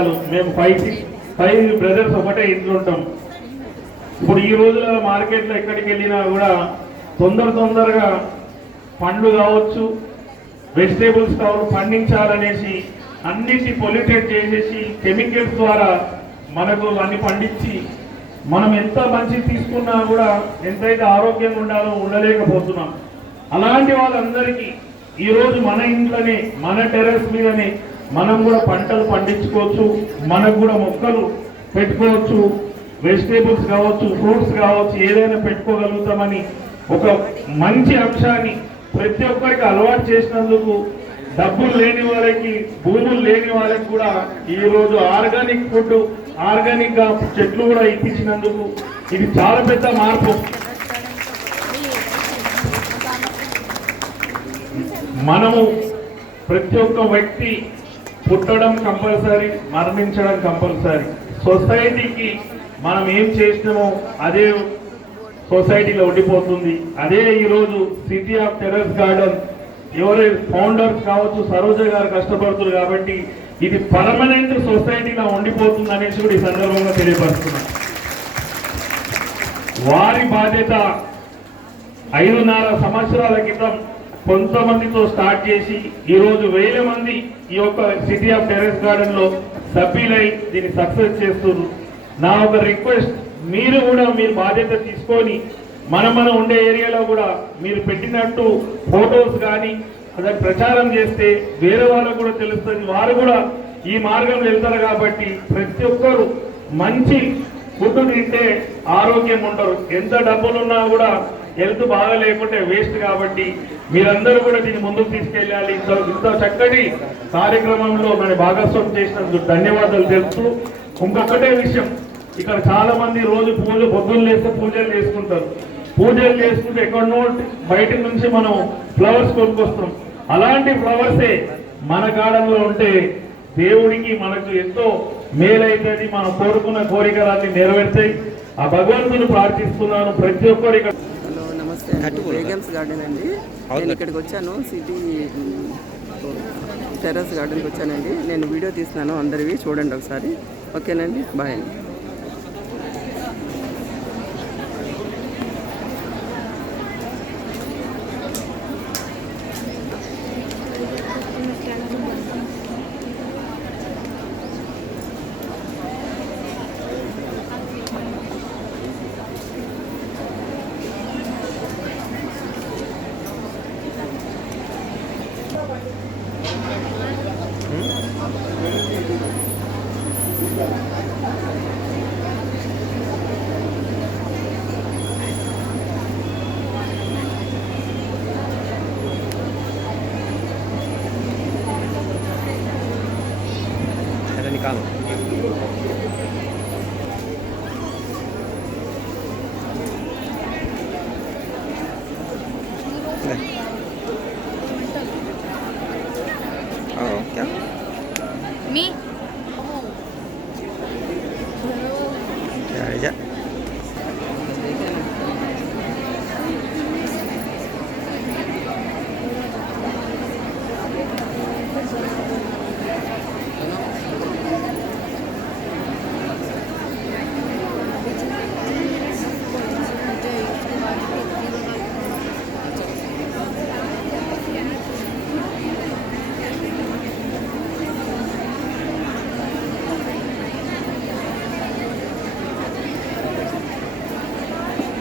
మేము five brothers ఒకటే ఇంట్లో ఉంటాం. ఇప్పుడు ఈ రోజుల మార్కెట్లో ఎక్కడికి వెళ్ళినా కూడా తొందరగా పండ్లు కావచ్చు, వెజిటేబుల్స్ కావచ్చు పండించాలనేసి అన్నిటి పొల్యూటెడ్ చేసేసి కెమికల్స్ ద్వారా మనకు అన్ని పండించి మనం ఎంత మంచి తీసుకున్నా కూడా ఎంతైతే ఆరోగ్యంగా ఉండాలో ఉండలేకపోతున్నాం. అలాంటి వాళ్ళందరికీ ఈరోజు మన ఇంట్లోనే మన టెర్రస్ మీదనే మనం కూడా పంటలు పండించుకోవచ్చు, మనకు కూడా మొక్కలు పెట్టుకోవచ్చు, వెజిటేబుల్స్ కావచ్చు, ఫ్రూట్స్ కావచ్చు, ఏదైనా పెట్టుకోగలుగుతామని ఒక మంచి అంశాన్ని ప్రతి ఒక్కరికి అలవాటు చేసినందుకు డబ్బులు లేని వాళ్ళకి, భూములు లేని వాళ్ళకి కూడా ఈరోజు ఆర్గానిక్ ఫుడ్, ఆర్గానిక్ గా చెట్లు కూడా ఇప్పించినందుకు ఇది చాలా పెద్ద మార్పు. మనము ప్రతి ఒక్క వ్యక్తి పుట్టడం కంపల్సరీ, మరణించడం కంపల్సరీ. సొసైటీకి మనం ఏం చేసినామో అదే సొసైటీలో ఉండిపోతుంది. అదే ఈరోజు సిటీ ఆఫ్ టెర్రస్ గార్డెన్ ఎవరి ఫౌండర్స్ కావచ్చు, సరోజ గారు కష్టపడుతున్నారు కాబట్టి ఇది పర్మనెంట్ సొసైటీలో ఉండిపోతుంది అనేసి కూడా ఈ సందర్భంగా తెలియపరుస్తున్నాం. వారి బాధ్యత 5.5 సంవత్సరాల క్రితం కొంతమందితో స్టార్ట్ చేసి ఈరోజు 1000 మంది ఈ యొక్క సిటీ ఆఫ్ టెర్రస్ గార్డెన్ లో సభ్యులై దీన్ని సక్సెస్ చేస్తున్నారు. నా ఒక రిక్వెస్ట్, మీరు కూడా మీరు బాధ్యత తీసుకొని మన ఉండే ఏరియాలో కూడా మీరు పెట్టినట్టు ఫోటోస్ కానీ అదే ప్రచారం చేస్తే వేరే వాళ్ళకు కూడా తెలుస్తుంది, వారు కూడా ఈ మార్గంలో వెళ్తారు. కాబట్టి ప్రతి ఒక్కరు మంచి ఫుడ్ తింటే ఆరోగ్యం ఉండరు. ఎంత డబ్బులున్నా కూడా హెల్త్ బాగా లేకుంటే వేస్ట్. కాబట్టి మీరందరూ కూడా దీన్ని ముందుకు తీసుకెళ్ళాలి. ఇంత చక్కటి కార్యక్రమంలో మన భాగస్వామ్యం చేసినందుకు ధన్యవాదాలు తెలుపుతూ, ఇంకొకటే విషయం, ఇక్కడ చాలా మంది రోజు పొద్దున్న లేస్తే పూజలు చేసుకుంటారు. పూజలు చేసుకుంటే ఎక్కడనో బయట నుంచి మనం ఫ్లవర్స్ కొనుక్కొస్తాం. అలాంటి ఫ్లవర్సే మన గార్డెన్లో ఉంటే దేవుడికి మనకు ఎంతో మేలైతుంది. మనం కోరుకున్న కోరికలన్నీ నెరవేర్తాయి. ఆ భగవంతుని ప్రార్థిస్తున్నాను. ప్రతి ఒక్కరు ఇక్కడ బేగమ్స్ గార్డెన్ అండి. నేను ఇక్కడికి వచ్చాను, సిటీ టెర్రస్ గార్డెన్కి వచ్చానండి. నేను వీడియో తీస్తున్నాను, అందరివి చూడండి ఒకసారి. ఓకేనండి, బాయ్ అండి. निकालो क्या मी जा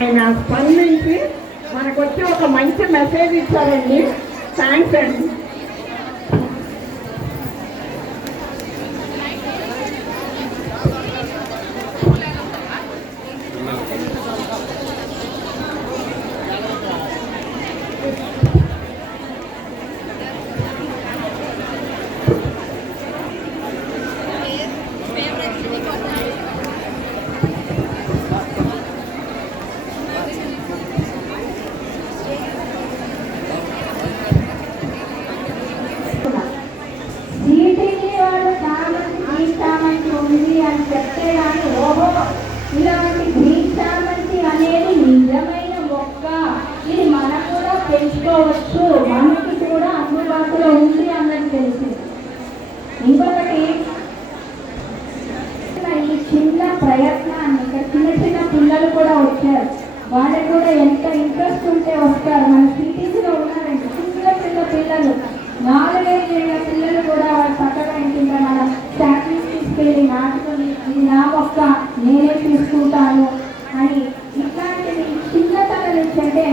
ఆయన స్పందించి మనకు వచ్చి ఒక మంచి మెసేజ్ ఇచ్చారండి. థ్యాంక్స్ అండి. చెప్తే కానీ ఓహో ఇలాంటి గ్రీన్ చామంతి అనేది నిజమైన మొక్క, ఇది మనం కూడా పెంచుకోవచ్చు, మనకి కూడా అందుబాటులో ఉంది అన్నది తెలిసింది. ఇంకొకటి ప్రయత్నాన్ని ఇక్కడ చిన్న చిన్న పిల్లలు కూడా వచ్చారు. వాళ్ళకి కూడా ఎంత ఇంట్రెస్ట్ ఉంటే వస్తారు. మన సిటీస్లో ఉన్నారండి చిన్న చిన్న పిల్లలు, 4-5 ఏళ్ల పిల్లలు కూడా వాళ్ళు చక్కగా ఇంటింటే మన స్టాచ్యూస్ తీసుకెళ్ళి నాటుకొని ఇది నా మొక్క నేనే తీసుకుంటాను అని ఇట్లాంటివి చిన్నతనం నుంచి అంటే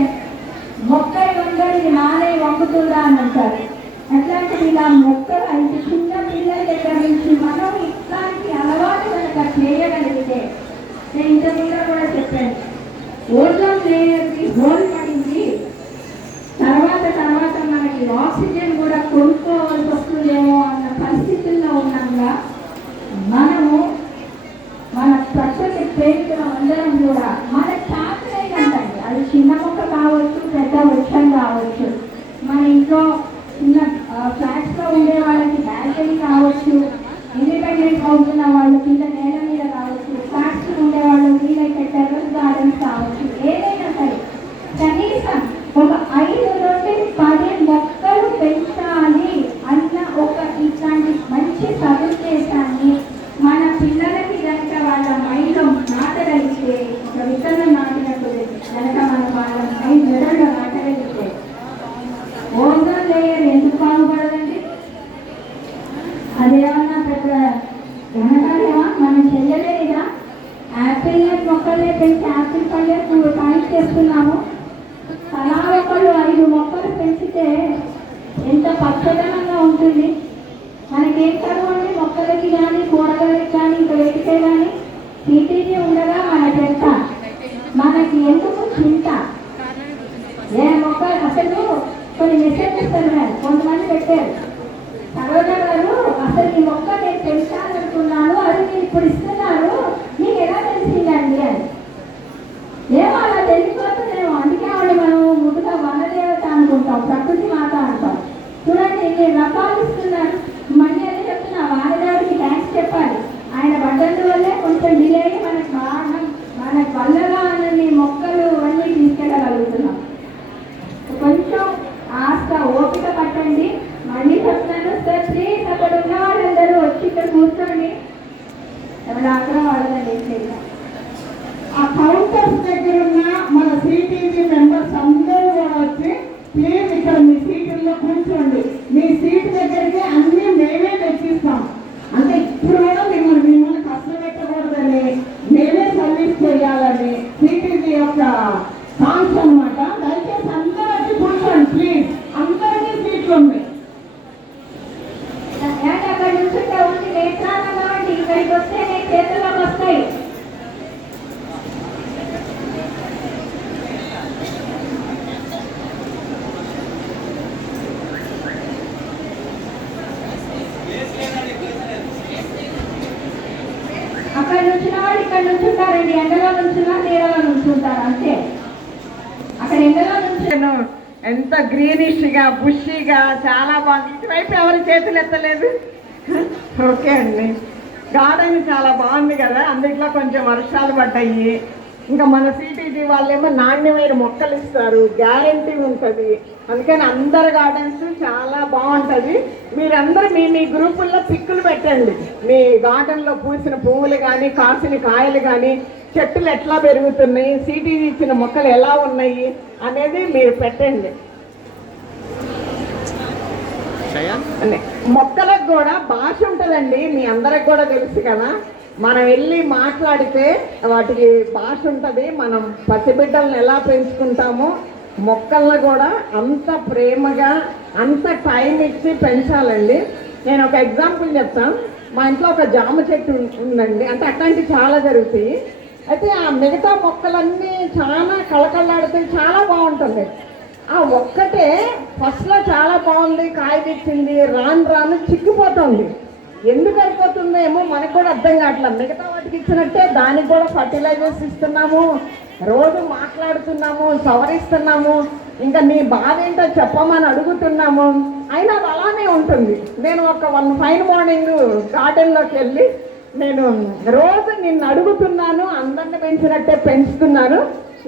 మొక్కై వంగడి నానే వంగుతుందా అని అంటారు. అట్లాంటిది ఇలా మొక్కలు అంటే చిన్న పిల్లల దగ్గర నుంచి మనం ఇట్లాంటి అలవాటు కనుక చేయగలిగితే, నేను ఇంతకుముందు కూడా చెప్పాను, ఓజోన్ లేయర్కి హోల్ పడింది, తర్వాత మనకి ఆక్సిజన్ కూడా కొనుక్కోవాల్సి వస్తుందేమో అన్న పరిస్థితుల్లో ఉన్నాగా మనము మన ప్రకృతి ప్రేమికులం అందరం కూడా మన చాకరైనండి, అది చిన్న మొక్క కావచ్చు, పెద్ద వృక్షం కావచ్చు, మన ఇంట్లో చిన్న ఫ్లాట్స్లో ఉండే వాళ్ళకి బ్యాల్కనీ కావచ్చు, ఇండిపెండెంట్ అవుతున్న వాళ్ళు కింద నేల మీద కావచ్చు, ఫ్లాట్స్ ఉండే వాళ్ళు వీలైతే టెర్రస్ గార్డెన్స్ కావచ్చు, ఏదైనా సరే కనీసం ఒక 5 నుండి 10 మొక్కలు పెంచాలి అన్న ఒక ఇట్లాంటి మంచి సదుద్దేశాన్ని మన పిల్లలకి కనుక వాళ్ళ మైండ్లో నాటగలిగితే, ఒక విత్తనం నాటినట్టు కనుక మనం వాళ్ళ మైండ్ మెదడులో నాటగలిగితే ఓజోన్ లేయర్ ఎందుకు బాగుపడదండి? అదేమన్నా పెద్ద వెనకాలేమా మనం చెయ్యలేదా? యాపిల్ మొక్కలే పెంచి యాపిల్ పళ్ళే కాయిట్ చేస్తున్నాము. తలా ఒకళ్ళు 5 మొక్కలు పెంచితే ఎంత పచ్చదనంగా ఉంటుంది. మనకేం చదవండి మొక్కలకి కానీ కూరగాయలకి కానీ ఇంకా వెతికే కానీ సిటీకి ఉండగా మనకెంత, మనకి ఎందుకు చింత? ఏ మొక్క అసలు కొన్ని మెసేజెస్ చదివారు, కొంతమంది పెట్టారు, సరోజ గారు అసలు ఈ మొక్క నేను పెంచాలనుకున్నాను, అది మీరు ఇప్పుడు ఇస్తున్నారు, మీకు ఎలా తెలిసిందండి అని. ఏమో అలా తెలిసిపోతుందేమో, అందుకే ఆవిడ మనం ముందుగా వనదేవత అనుకుంటాం, ప్రకృతి మాత అంటాం. చూడండి ఎన్ని రకాలు ఇస్తున్నారు. మళ్ళీ అదే చెప్తున్నా, వానదేవుడికి థ్యాంక్స్ చెప్పాలి. ఆయన పడ్డందు వల్లే కొంచెం డిలే అయ్యి మన వల్లగా అన్ని మొక్కలు అన్నీ తీసుకెళ్ళగలుగుతున్నాం. కొంచెం ఆస్త ఓపిక పట్టండి. మళ్ళీ చెప్తున్నాను సార్, ప్లీజ్ అక్కడ ఉన్న వాళ్ళందరూ వచ్చి ఇక్కడ కూర్చోండి. ఎవరు అక్కడ వాళ్ళని ఆ కౌంటర్స్ దగ్గర ఉన్న మన సిటీజీ మెంబర్స్ అందరూ కూడా వచ్చి ప్లీజ్ ఇక్కడ మీ సీటుల్లో కూర్చోండి. మీ సీటు దగ్గరికి అన్ని మేమే తెచ్చిస్తాం. అంటే ఇప్పుడు కూడా మిమ్మల్ని కష్టపెట్టకూడదని, మేమే సర్వీస్ చేయాలని సిటీజీ యొక్క కాన్స్ అనమాట. దయచేసి అందరూ వచ్చి కూర్చోండి ప్లీజ్. అందరికీ సీట్లు ఉన్నాయి. అక్కడ నుంచుంటే ఉంది నేత్రాలు కాబట్టి ఇక్కడికి వస్తే నేను చేతుల్లోకి వస్తాయి. అక్కడ నుంచిన వాళ్ళు ఇక్కడ నుంచుంటారండి, ఎండలో నుంచున్నా నీడలో నుంచుంటారు అంతే. అక్కడ ఎండలో నుంచి ఎంత గ్రీనిష్గా బుషీగా చాలా బాగుంది. ఇటువైపు ఎవరి చేతులు ఎత్తలేదు. ఓకే అండి, గార్డెన్ చాలా బాగుంది కదా. అందుట్లో కొంచెం వర్షాలు పడ్డాయి. ఇంకా మన సిటీజీ వాళ్ళేమో నాణ్యమైన మొక్కలు ఇస్తారు, గ్యారంటీ ఉంటుంది. అందుకని అందరు గార్డెన్స్ చాలా బాగుంటుంది. మీరందరూ మీ గ్రూపుల్లో పిక్కులు పెట్టండి. మీ గార్డెన్లో పూసిన పువ్వులు కానీ, కాసిన కాయలు కానీ, చెట్టులు ఎట్లా పెరుగుతున్నాయి, సిటీజీ ఇచ్చిన మొక్కలు ఎలా ఉన్నాయి అనేది మీరు పెట్టండి. మొక్కలకు కూడా భాష ఉంటుందండి, మీ అందరికి కూడా తెలుసు కదా. మనం వెళ్ళి మాట్లాడితే వాటికి భాష ఉంటుంది. మనం పసిబిడ్డలను ఎలా పెంచుకుంటామో మొక్కలను కూడా అంత ప్రేమగా అంత టైం ఇచ్చి పెంచాలండి. నేను ఒక ఎగ్జాంపుల్ చెప్తాను. మా ఇంట్లో ఒక జామ చెట్టు ఉందండి, అంటే అట్లాంటివి చాలా జరుగుతాయి. అయితే ఆ మిగతా మొక్కలన్నీ చాలా కళకళలాడుతాయి, చాలా బాగుంటుంది. ఆ ఒక్కటే ఫస్ట్లో చాలా బాగుంది, కాయ తెచ్చింది, రాను చిక్కిపోతుంది. ఎందుకు అయిపోతుందో ఏమో మనకు కూడా అర్థం కావట్లేదు. మిగతా వాటికి ఇచ్చినట్టే దానికి కూడా ఫర్టిలైజర్స్ ఇస్తున్నాము, రోజు మాట్లాడుతున్నాము, సవరిస్తున్నాము, ఇంకా నీ బాధ ఏంటో చెప్పమని అడుగుతున్నాము, అయినా అది అలానే ఉంటుంది. నేను ఒక ఫైన్ మార్నింగ్ గార్డెన్లోకి వెళ్ళి నేను రోజు నిన్ను అడుగుతున్నాను, అందరిని పెంచినట్టే పెంచుతున్నాను,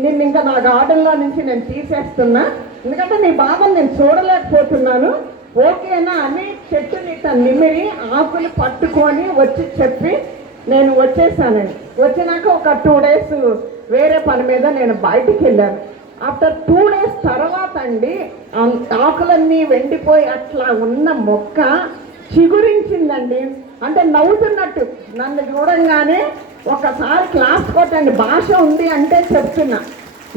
నిన్ను ఇంకా నా గార్డెన్లో నుంచి నేను తీసేస్తున్నా, ఎందుకంటే నీ బాధను నేను చూడలేకపోతున్నాను, ఓకేనా అని చెట్టుని నిమిరి ఆకులు పట్టుకొని వచ్చి చెప్పి నేను వచ్చేసానండి. వచ్చినాక ఒక 2 డేస్ వేరే పని మీద నేను బయటికి వెళ్ళాను. ఆఫ్టర్ 2 డేస్ తర్వాత అండి ఆకులన్నీ వెండిపోయి అట్లా ఉన్న మొక్క చిగురించిందండి. అంటే నవ్వుతున్నట్టు నన్ను చూడంగానే ఒకసారి క్లాస్ కొట్టండి, భాష ఉంది అంటే చెప్తున్నా.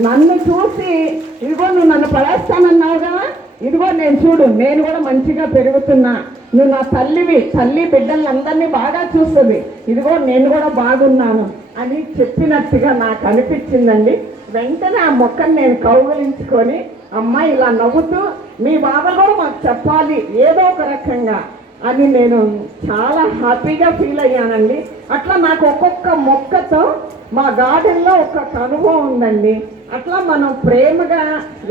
నన్ను చూసి ఇదిగో నువ్వు నన్ను పడేస్తానన్నావు కదా, ఇదిగో నేను చూడు నేను కూడా మంచిగా పెరుగుతున్నా, నువ్వు నా తల్లివి, తల్లి బిడ్డలందరినీ బాగా చూస్తుంది, ఇదిగో నేను కూడా బాగున్నాను అని చెప్పినట్టుగా నాకు అనిపించిందండి. వెంటనే ఆ మొక్కను నేను కౌగిలించుకొని అమ్మ ఇలా నవ్వుతూ మీ బాధలు కూడా మాకు చెప్పాలి ఏదో ఒక రకంగా అని నేను చాలా హ్యాపీగా ఫీల్ అయ్యానండి. అట్లా నాకు ఒక్కొక్క మొక్కతో మా గార్డెన్లో ఒక్కొక్క అనుభవం ఉందండి. అట్లా మనం ప్రేమగా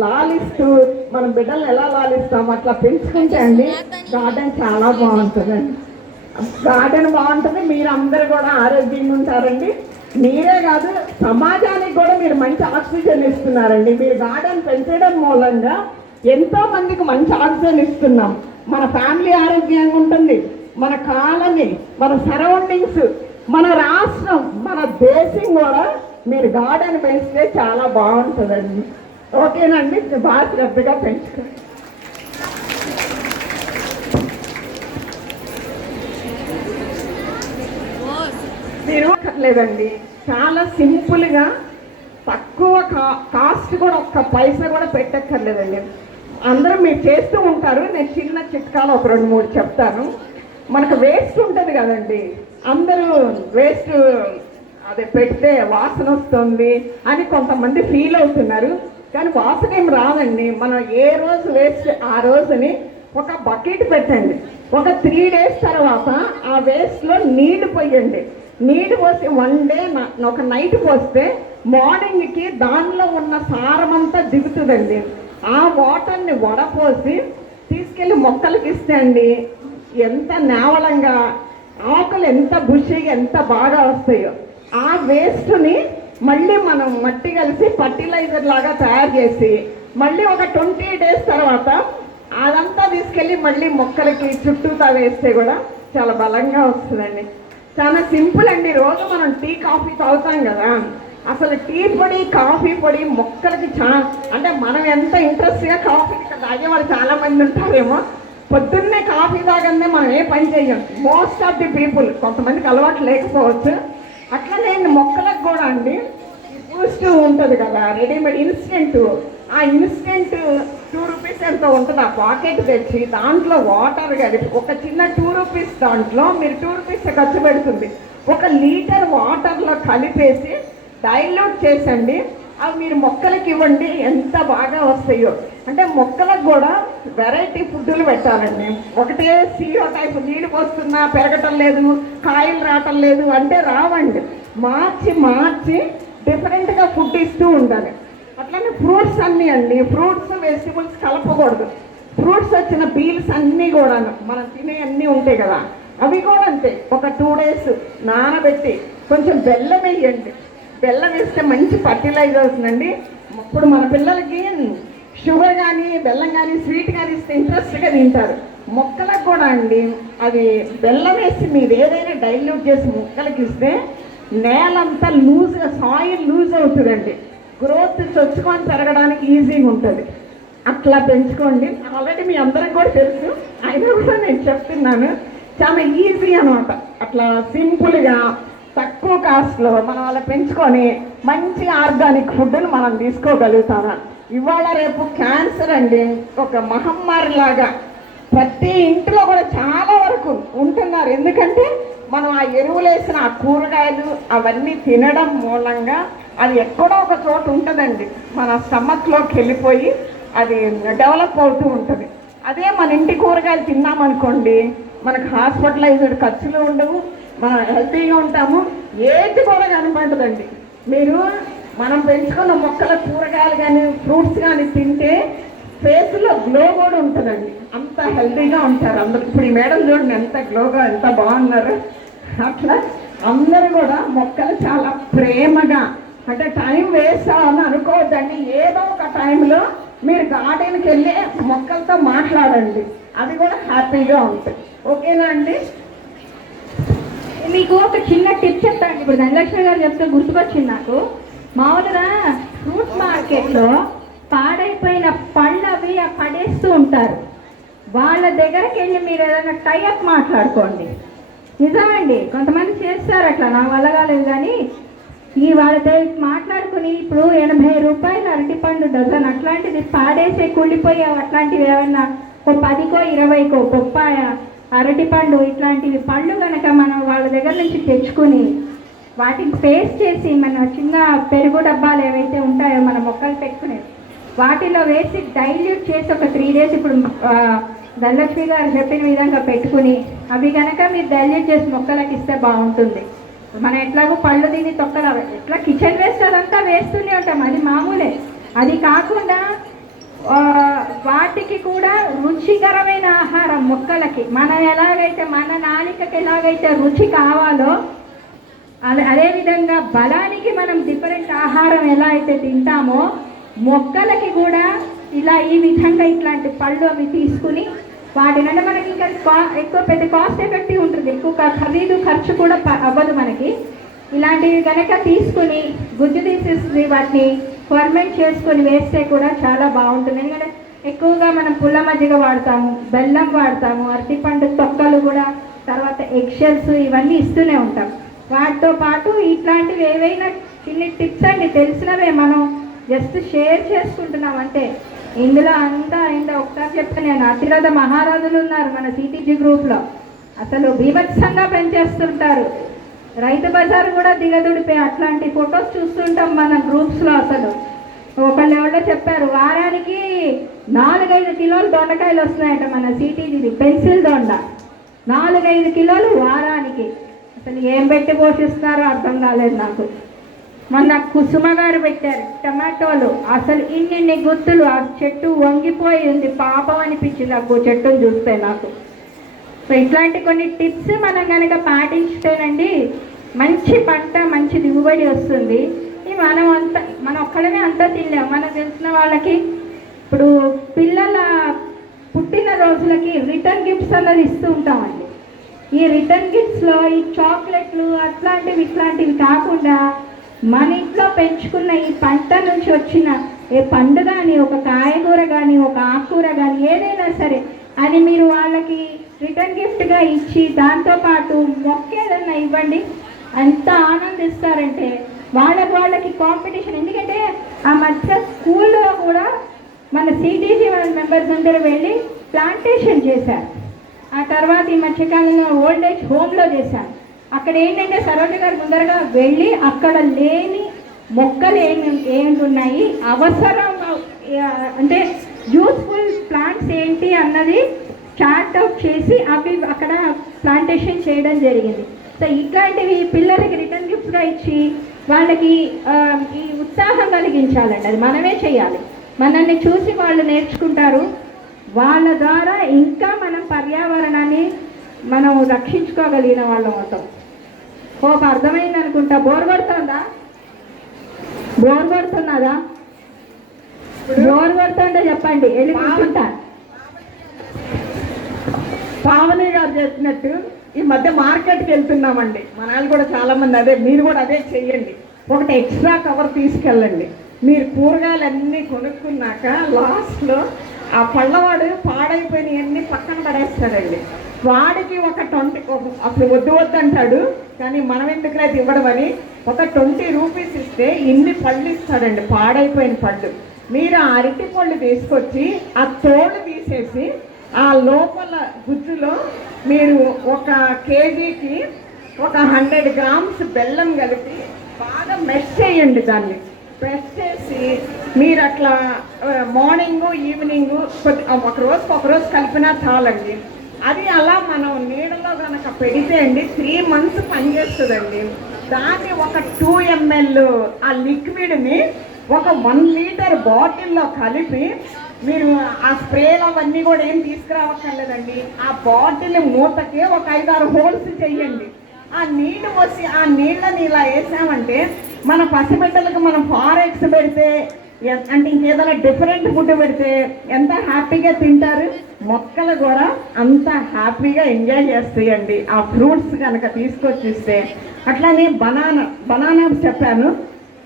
లాలిస్తూ మన బిడ్డలు ఎలా లాలిస్తాం అట్లా పెంచుకుంటే అండి గార్డెన్ చాలా బాగుంటుందండి. గార్డెన్ బాగుంటుంది, మీరందరూ కూడా ఆరోగ్యంగా ఉంటారండి. మీరే కాదు సమాజానికి కూడా మీరు మంచి ఆక్సిజన్ ఇస్తున్నారండి. మీరు గార్డెన్ పెంచడం మూలంగా ఎంతో మందికి మంచి ఆక్సిజన్ ఇస్తున్నాం. మన ఫ్యామిలీ ఆరోగ్యంగా ఉంటుంది, మన కాలనీ, మన సరౌండింగ్స్, మన రాష్ట్రం, మన దేశం కూడా మీరు గార్డెన్ పెంచితే చాలా బాగుంటుందండి. ఓకేనండి, బాగా శ్రద్ధగా పెంచుకోండి. మీరు లేదండి, చాలా సింపుల్గా తక్కువ కాస్ట్ కూడా ఒక్క పైసా కూడా పెట్టక్కర్లేదండి. అందరూ మీరు చేస్తూ ఉంటారు, నేను చిన్న చిట్కాలు ఒక 2-3 చెప్తాను. మనకు వేస్ట్ ఉంటుంది కదండి, అందరూ వేస్ట్ అదే పెడితే వాసన వస్తుంది అని కొంతమంది ఫీల్ అవుతున్నారు. కానీ వాసన ఏం రాదండి. మనం ఏ రోజు వేస్ట్ ఆ రోజుని ఒక బకెట్ పెట్టండి. ఒక 3 డేస్ తర్వాత ఆ వేస్ట్లో నీళ్లు పోయండి. నీళ్లు పోసి 1 డే ఒక నైట్ పోస్తే మార్నింగ్కి దానిలో ఉన్న సారమంతా దిగుతుందండి. ఆ వాటర్ని వడపోసి తీసుకెళ్ళి మొక్కలకి ఇస్తే అండి ఎంత నేవలంగా ఆకులు ఎంత బుషిగా ఎంత బాగా వస్తాయో. ఆ వేస్ట్ని మళ్ళీ మనం మట్టి కలిసి ఫర్టిలైజర్ లాగా తయారు చేసి మళ్ళీ ఒక 20 డేస్ తర్వాత అదంతా తీసుకెళ్ళి మళ్ళీ మొక్కలకి చుట్టూతా వేస్తే కూడా చాలా బలంగా వస్తుందండి. చాలా సింపుల్ అండి. రోజు మనం టీ కాఫీ తాగుతాం కదా, అసలు టీ పొడి కాఫీ పొడి మొక్కలకి అంటే మనం ఎంత ఇంట్రెస్ట్గా కాఫీ తాగేవాళ్ళు చాలా మంది ఉంటారేమో. పొద్దున్నే కాఫీ తాగందే మనం ఏ పని చేయం, మోస్ట్ ఆఫ్ ది పీపుల్. కొంతమందికి అలవాటు లేకపోవచ్చు. అట్లనే మొక్కలకు కూడా అండి బూస్ట్ ఉంటుంది కదా, రెడీమేడ్ ఇన్స్టెంట్. ఆ ఇన్స్టెంట్ 2 రూపీస్ ఎంతో ఉంటుంది. ఆ పాకెట్ తెచ్చి దాంట్లో వాటర్ కలిపి ఒక చిన్న 2 రూపీస్ దాంట్లో మీరు 2 రూపీస్ ఖర్చు పెడుతుంది. 1 లీటర్ వాటర్లో కలిపేసి డైల్యూట్ చేసండి, అవి మీరు మొక్కలకి ఇవ్వండి, ఎంత బాగా వస్తాయో. అంటే మొక్కలకు కూడా వెరైటీ ఫుడ్లు పెట్టాలండి. ఒకటే సీరో టైప్ నీళ్ళు పోస్తున్నా పెరగటం లేదు, కాయలు రావటం లేదు అంటే రావండి. మార్చి మార్చి డిఫరెంట్గా ఫుడ్ ఇస్తూ ఉండాలి. అట్లనే ఫ్రూట్స్ అన్నీ అండి, ఫ్రూట్స్ వెజిటబుల్స్ కలపకూడదు. ఫ్రూట్స్ వచ్చిన పీల్స్ అన్నీ కూడా మనం తినే అన్నీ ఉంటాయి కదా, అవి కూడా అంతే. ఒక 2 డేస్ నానబెట్టి కొంచెం బెల్లం వేయండి. బెల్లం వేస్తే మంచి ఫర్టిలైజర్ అవుతుందండి. ఇప్పుడు మన పిల్లలకి షుగర్ కానీ బెల్లం కానీ స్వీట్ కానీ ఇస్తే ఇంట్రెస్ట్గా తింటారు. మొక్కలకు కూడా అండి అది బెల్లం వేసి మీరు ఏదైనా డైల్యూట్ చేసి మొక్కలకి ఇస్తే నేలంతా లూజ్గా సాయిల్ లూజ్ అవుతుందండి, గ్రోత్ చొచ్చుకొని పెరగడానికి ఈజీగా ఉంటుంది. అట్లా పెంచుకోండి. ఆల్రెడీ మీ అందరికి కూడా తెలుసు, అయినా కూడా నేను చెప్తున్నాను, చాలా ఈజీ అనమాట. అట్లా సింపుల్గా తక్కువ కాస్ట్లో మనం అలా పెంచుకొని మంచి ఆర్గానిక్ ఫుడ్ని మనం తీసుకోగలుగుతాము. ఇవాళ రేపు క్యాన్సర్ అండి ఒక మహమ్మారి లాగా ప్రతి ఇంట్లో కూడా చాలా వరకు ఉంటున్నారు. ఎందుకంటే మనం ఆ ఎరువులు వేసిన ఆ కూరగాయలు అవన్నీ తినడం మూలంగా అది ఎక్కడో ఒక చోట ఉంటుందండి, మన స్టమక్లోకి వెళ్ళిపోయి అది డెవలప్ అవుతూ ఉంటుంది. అదే మన ఇంటి కూరగాయలు తిన్నామనుకోండి, మనకు హాస్పిటలైజ్డ్ ఖర్చులు ఉండవు, మనం హెల్తీగా ఉంటాము, ఏది కూడా కనపడదండి. మీరు మనం పెంచుకున్న మొక్కల కూరగాయలు కానీ ఫ్రూట్స్ కానీ తింటే ఫేస్లో గ్లో కూడా ఉంటుందండి, అంత హెల్తీగా ఉంటారు అందరు. ఇప్పుడు ఈ మేడం చూడండి ఎంత గ్లోగా ఎంత బాగున్నారు. అట్లా అందరూ కూడా మొక్కలు చాలా ప్రేమగా, అంటే టైం వేస్ట్ అని అనుకోవద్దండి. ఏదో ఒక టైంలో మీరు గార్డెన్కి వెళ్ళి మొక్కలతో మాట్లాడండి, అది కూడా హ్యాపీగా ఉంటుంది. ఓకేనా అండి? మీకు ఒక చిన్న టిప్ చెప్తాను. ఇప్పుడు ధనలక్ష్మి గారు చెప్తే గుర్తుకొచ్చింది నాకు. మామూలుగా ఫ్రూట్ మార్కెట్లో పాడైపోయిన పళ్ళు అవి పడేస్తూ ఉంటారు. వాళ్ళ దగ్గరికి వెళ్ళి మీరు ఏదైనా టైఅప్ మాట్లాడుకోండి. నిజమండి, కొంతమంది చేస్తారు అట్లా, నా వల్ల కాలేదు. కానీ ఈ వాళ్ళతో మాట్లాడుకుని ఇప్పుడు 80 రూపాయలు అరటిపండు డజన్ అట్లాంటిది పాడేసే కుళ్ళిపోయే అట్లాంటివి ఏమన్నా ఒక 10కో 20కో బొప్పాయ అరటిపండు ఇట్లాంటివి పళ్ళు కనుక మనం వాళ్ళ దగ్గర నుంచి తెచ్చుకుని వాటిని పేస్ట్ చేసి మన చిన్న పెరుగు డబ్బాలు ఏవైతే ఉంటాయో మన మొక్కలు పెట్టుకునేవి వాటిలో వేసి డైల్యూట్ చేసి ఒక 3 days ఇప్పుడు ధనలక్ష్మి గారు చెప్పిన విధంగా పెట్టుకుని అవి కనుక మీరు డైల్యూట్ చేసి మొక్కలకి ఇస్తే బాగుంటుంది. మనం ఎట్లాగో పళ్ళు తిని తొక్కలు ఎట్లా కిచెన్ వేస్ట్ అదంతా వేస్తూనే ఉంటాం, అది మామూలే. అది కాకుండా వాటికి కూడా రుచికరమైన ఆహారం మొక్కలకి మనం ఎలాగైతే మన నాలికకి ఎలాగైతే రుచి కావాలో అదేవిధంగా బలానికి మనం డిఫరెంట్ ఆహారం ఎలా అయితే తింటామో మొక్కలకి కూడా ఇలా ఈ విధంగా ఇట్లాంటి పళ్ళు అవి తీసుకుని వాటినంటే మనకి ఇంకా ఎక్కువ పెద్ద కాస్ట్ ఎఫెక్టివ్ ఉంటుంది, ఎక్కువ ఖర్చు కూడా అవ్వదు మనకి. ఇలాంటివి కనుక తీసుకుని గుజ్జు తీసేసి వాటిని ఫర్మెంట్ చేసుకొని వేస్తే కూడా చాలా బాగుంటుంది. ఎందుకంటే ఎక్కువగా మనం పుల్ల మజ్జిగ వాడతాము, బెల్లం వాడతాము, అరటిపండు తొక్కలు కూడా, తర్వాత ఎగ్షెల్స్ ఇవన్నీ ఇస్తూనే ఉంటాం. వాటితో పాటు ఇట్లాంటివి ఏవైనా చిన్న టిప్స్ అండి తెలిసినవే మనం జస్ట్ షేర్ చేసుకుంటున్నాం అంటే. ఇందులో అంతా ఒకసారి చెప్పాను నేను, అతిరథ మహారాజులు ఉన్నారు మన సిటీజీ గ్రూప్లో, అసలు బీభత్సంగా పెంచేస్తుంటారు. రైతు బజార్ కూడా దిగదుడిపోయి అట్లాంటి ఫొటోస్ చూస్తుంటాం మన గ్రూప్స్లో. అసలు ఒకళ్ళు ఎవరో చెప్పారు వారానికి 4-5 కిలోలు దొండకాయలు వస్తున్నాయట మన సిటీజీ పెన్సిల్ దొండ, 4-5 కిలోలు వారానికి. అసలు ఏం పెట్టి పోషిస్తున్నారో అర్థం కాలేదు నాకు. మొన్న కుసుమ గారు పెట్టారు టమాటోలు, అసలు ఇన్ని గుత్తులు, ఆ చెట్టు వంగిపోయి ఉంది, పాపం అనిపించింది ఆ చెట్టును చూస్తే నాకు. సో ఇట్లాంటి కొన్ని టిప్స్ మనం కనుక పాటించితేనండి మంచి పంట మంచి దిగుబడి వస్తుంది. మనం ఒక్కడమే అంతా తినలేము. మనకు తెలిసిన వాళ్ళకి ఇప్పుడు పిల్లల పుట్టిన రోజులకి రిటర్న్ గిఫ్ట్స్ అన్నది ఇస్తూ ఉంటామండి. ఈ రిటర్న్ గిఫ్ట్స్లో ఈ చాక్లెట్లు అట్లాంటివి ఇట్లాంటివి కాకుండా మన ఇంట్లో పెంచుకున్న ఈ పంట నుంచి వచ్చిన ఏ పండు కానీ ఒక కాయగూర కానీ ఒక ఆకుకూర కానీ ఏదైనా సరే అది మీరు వాళ్ళకి రిటర్న్ గిఫ్ట్గా ఇచ్చి దాంతోపాటు మొక్క ఏదన్నా ఇవ్వండి, ఎంత ఆనందిస్తారంటే వాళ్ళకి కాంపిటీషన్. ఎందుకంటే ఆ మధ్య స్కూల్లో కూడా మన సిటీజీ మెంబర్స్ అందరూ వెళ్ళి ప్లాంటేషన్ చేశారు. ఆ తర్వాత ఈ మధ్యకాలంలో ఓల్డ్ ఏజ్ హోమ్లో చేశారు. అక్కడ ఏంటంటే సరోజ గారు ముందరగా వెళ్ళి అక్కడ లేని మొక్కలు ఏమి ఉన్నాయి, అవసరం అంటే యూస్ఫుల్ ప్లాంట్స్ ఏంటి అన్నది చార్ట్ అవుట్ చేసి అవి అక్కడ ప్లాంటేషన్ చేయడం జరిగింది. సో ఇట్లాంటివి పిల్లలకి రిటర్న్ గిఫ్ట్గా ఇచ్చి వాళ్ళకి ఈ ఉత్సాహం కలిగించాలండి. అది మనమే చేయాలి. మనల్ని చూసి వాళ్ళు నేర్చుకుంటారు. వాళ్ళ ద్వారా ఇంకా మనం పర్యావరణాన్ని మనం రక్షించుకోగలిగిన వాళ్ళం అవుతాం. ఓకే, అర్థమైంది అనుకుంటా. బోర్ కొడుతుందా? బోర్ కొడుతున్నదా? బోర్ కొడుతుంటే చెప్పండి, వెళ్ళి కూర్చుంటా. పావని గారు చెప్పినట్టు ఈ మధ్య మార్కెట్కి వెళ్తున్నామండి, మన వాళ్ళు కూడా చాలా మంది అదే, మీరు కూడా అదే చెయ్యండి. ఒకటి ఎక్స్ట్రా కవర్ తీసుకెళ్ళండి. మీరు కూరగాయలన్నీ కొనుక్కున్నాక లాస్ట్లో ఆ పళ్ళవాడు పాడైపోయినవన్నీ పక్కన పడేస్తాడండి. వాడికి ఒక 20 అప్పుడు వద్దు అంటాడు, కానీ మనం ఎందుకు అది ఇవ్వడం అని ఒక 20 రూపీస్ ఇస్తే ఇన్ని పళ్ళు ఇస్తాడండి, పాడైపోయిన పళ్ళు. మీరు ఆ అరటి పళ్ళు తీసుకొచ్చి ఆ తోలు తీసేసి ఆ లోపల గుజ్జులో మీరు 1 కేజీకి 100 గ్రామ్స్ బెల్లం కలిపి బాగా మెష్ చేయండి. దాన్ని ప్రెస్ చేసి మీరు అట్లా మార్నింగు ఈవినింగు ఒకరోజు కలిపినా చాలండి. అది అలా మనం నీడలో కనుక పెడితే అండి 3 months పనిచేస్తుందండి. దాన్ని ఒక 2 ml ఆ లిక్విడ్ని ఒక 1 లీటర్ బాటిల్లో కలిపి మీరు ఆ స్ప్రేలు అవన్నీ కూడా ఏం తీసుకురావక్కర్లేదండి. ఆ బాటిల్ మూతకి ఒక 5-6 హోల్స్ చెయ్యండి. ఆ నీళ్ళు పోసి ఆ నీళ్ళని ఇలా వేసామంటే మన పసిబిడ్డలకు మనం ఫారెక్స్ పెడితే అంటే ఇంకేదైనా డిఫరెంట్ ఫుడ్ పెడితే ఎంత హ్యాపీగా తింటారు. మొక్కలు కూడా అంత హ్యాపీగా ఎంజాయ్ చేస్తాయండి ఆ ఫ్రూట్స్ కనుక తీసుకొచ్చి ఇస్తే. అట్లానే బనానా చెప్పాను,